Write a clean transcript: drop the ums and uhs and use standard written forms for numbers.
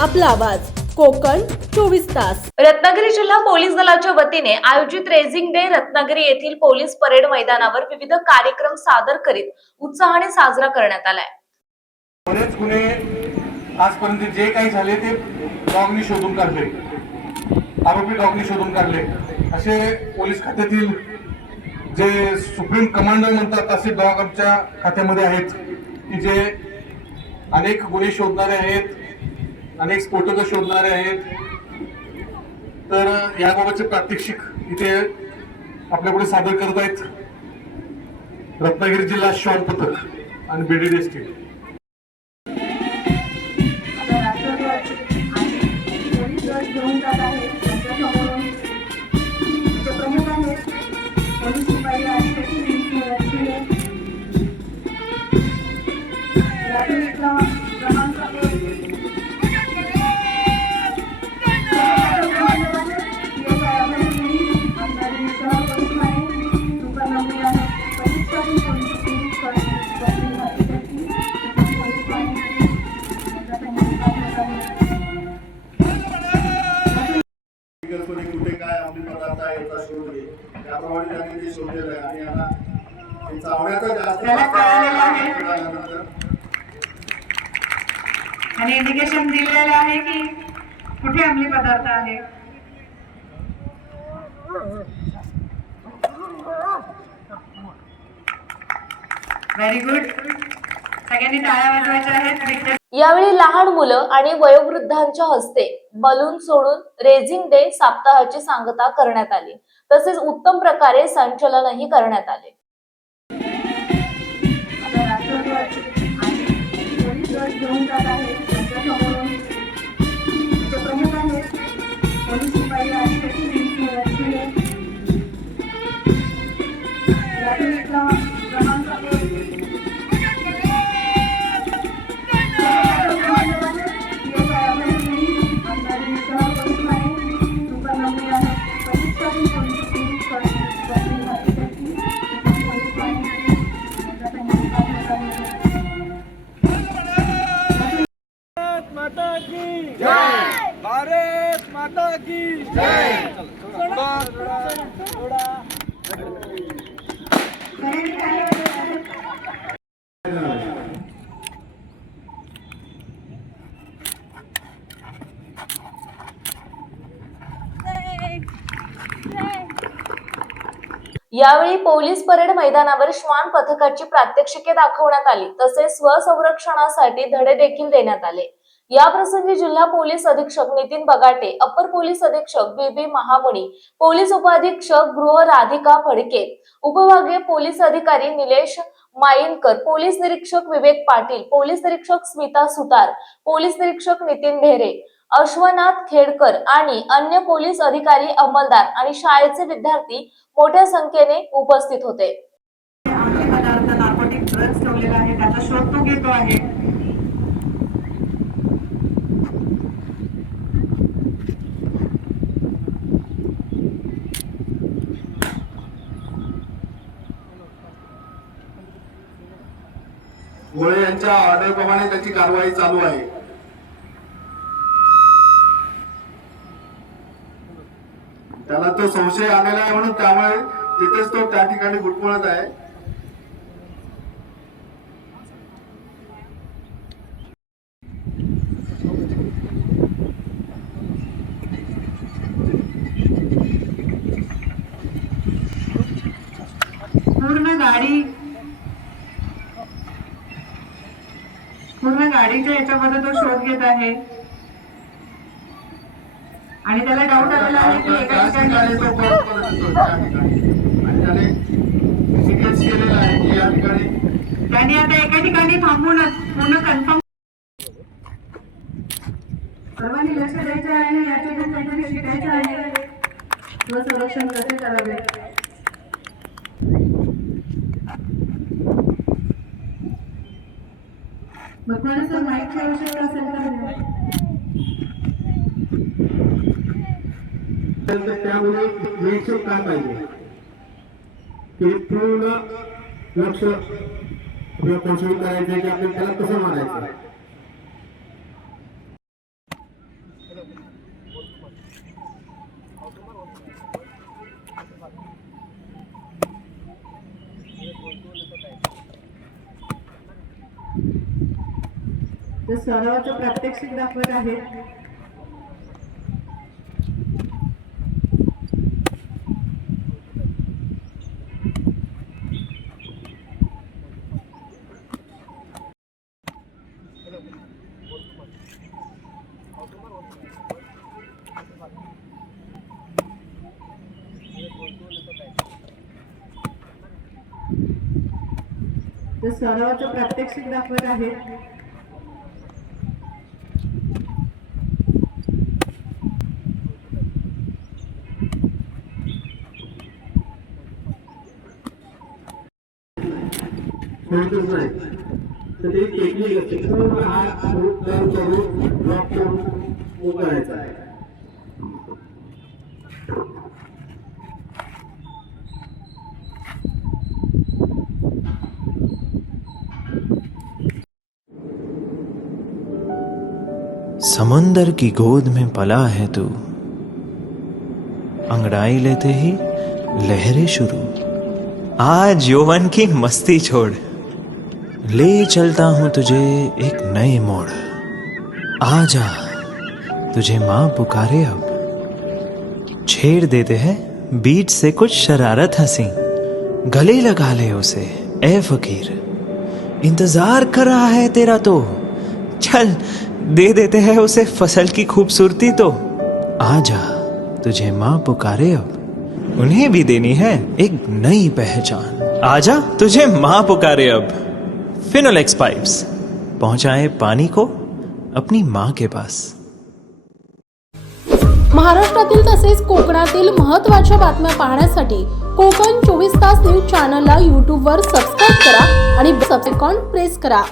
आपला आवाज कोकण 24 तास। रत्नागिरी जिल्हा पोलीस दलाच्या वतीने आयोजित रेझिंग डे रत्नागिरी येथील पोलीस परेड मैदानावर विविध कार्यक्रम सादर करीत उत्साहाने साजरा करण्यात आलाय। बरेच गुन्हे आजपर्यंत जे काही झाले ते डॉगनी शोधून काढले, आरोपी डॉगनी शोधून काढले। असे पोलीस खात्यातील जे सुप्रीम कमांडर म्हणतात असे डॉग आमच्या खात्यामध्ये आहेत की जे अनेक गुन्हे शोधणारे आहेत, अनेक स्फोटकं शोधणारे आहेत। तर याबाबतचे प्रात्यक्षिक इथे आपल्यापुढे सादर करत आहेत रत्नागिरी जिल्हा श्वान पथक आणि BDDST। कुठे काय आपली पदार्थ आहे याचा शोध घे, त्याप्रमाणे त्यांनी ते शोधलेलं आहे आणि आता ते चावण्याचा जास्त आणि इंडिकेशन दिलेलं आहे की कुठे अंमली पदार्थ आहे। व्हेरी गुड, सगळ्यांनी टाळ्या वाजवायच्या आहेत। यावेळी लहान मुलं आणि वयोवृद्धांच्या हस्ते बलून सोडून रेझिंग डे सप्ताहाची सांगता करण्यात आली, तसेच उत्तम प्रकारे संचलनही करण्यात आले। भारत माता की जय। यावेळी पोलीस परेड मैदानावर श्वान पथकाची प्रात्यक्षिके दाखवण्यात आली, तसेच स्वसंरक्षणासाठी धडे देखील देण्यात आले। या प्रसंगी जिल्हा पोलीस अधीक्षक नितीन बगाटे, अपर पोलीस अधीक्षक BB महामुनी, पोलीस उपाधीक्षक गृह राधिका फडके, उपविभागीय पोलीस अधिकारी निलेश मायिनकर, पोलीस निरीक्षक विवेक पाटील, पोलीस निरीक्षक स्मिता सुतार, पोलीस निरीक्षक नितीन ढेरे, अश्वनाथ खेडकर आणि अन्य पोलीस अधिकारी, अंमलदार आणि शाळेचे विद्यार्थी मोठ्या संख्येने उपस्थित होते। अंमली पदार्थ नार्कोटिक ड्रग्ज ठेवलेला आहे, त्याचा शोध तो घेतो आहे। मुळे यांच्या ऑर्डर प्रमाणे त्याची कारवाई चालू आहे। त्याला तो संशय आलेला आहे म्हणून त्यामुळे तिथेच तो त्या ठिकाणी घुटमळत आहे। पूर्ण गाडीच्या याच्यामध्ये तो शोध घेत आहे आणि त्याला डाऊट आलेला आहे की एका ठिकाणी तो परत येतो त्या ठिकाणी आणि त्याने इंडिकेट केलेलं आहे की या ठिकाणी त्यांनी आता एका ठिकाणी थांबून पूर्ण कन्फर्म सर्वांनी लक्ष द्यायचं आहे। याच्यातून काहीतरी शिकायचं आहे, स्वसंरक्षण कसे करावे। मग थोडंसं माहिती आवश्यक असेल तर त्यामुळे निरीक्षण काय पाहिजे की पूर्ण लक्ष आपल्याला कौशल्य करायचं की आपल्याला त्याला कसं मारायचं। सरावाचं प्रात्यक्षिक दाखवत आहेत. सरावाचं प्रात्यक्षिक दाखवत आहेत. होतच नाही तर ते टेक्निक असते पूर्ण हा टर्न करून ब्लॉक करून उघडायचा आहे. समुंदर की गोद में पला है तू, अंगड़ाई लेते ही लहरें शुरू। आज यौवन की मस्ती छोड़, ले चलता हूं तुझे एक नए मोड़। आजा, तुझे माँ पुकारे अब। छेड़ देते हैं बीच से कुछ शरारत हंसी, गले लगा ले उसे ए फकीर। इंतजार कर रहा है तेरा तो, चल दे देते हैं उसे फसल की खूबसूरती तो। आजा, तुझे माँ पुकारे अब, उन्हें भी देनी है एक नई पहचान। आजा, तुझे माँ पुकारे अब। फिनोलेक्स पाइप्स पहुंचाए पानी को अपनी माँ के पास। महाराष्ट्रातील तसेच कोकणातील महत्त्वाच्या बातम्या पाहण्यासाठी कोकण 24 तास न्यूज चॅनलला यूट्यूबवर सबस्क्राईब करा आणि बेल आयकॉन प्रेस करा.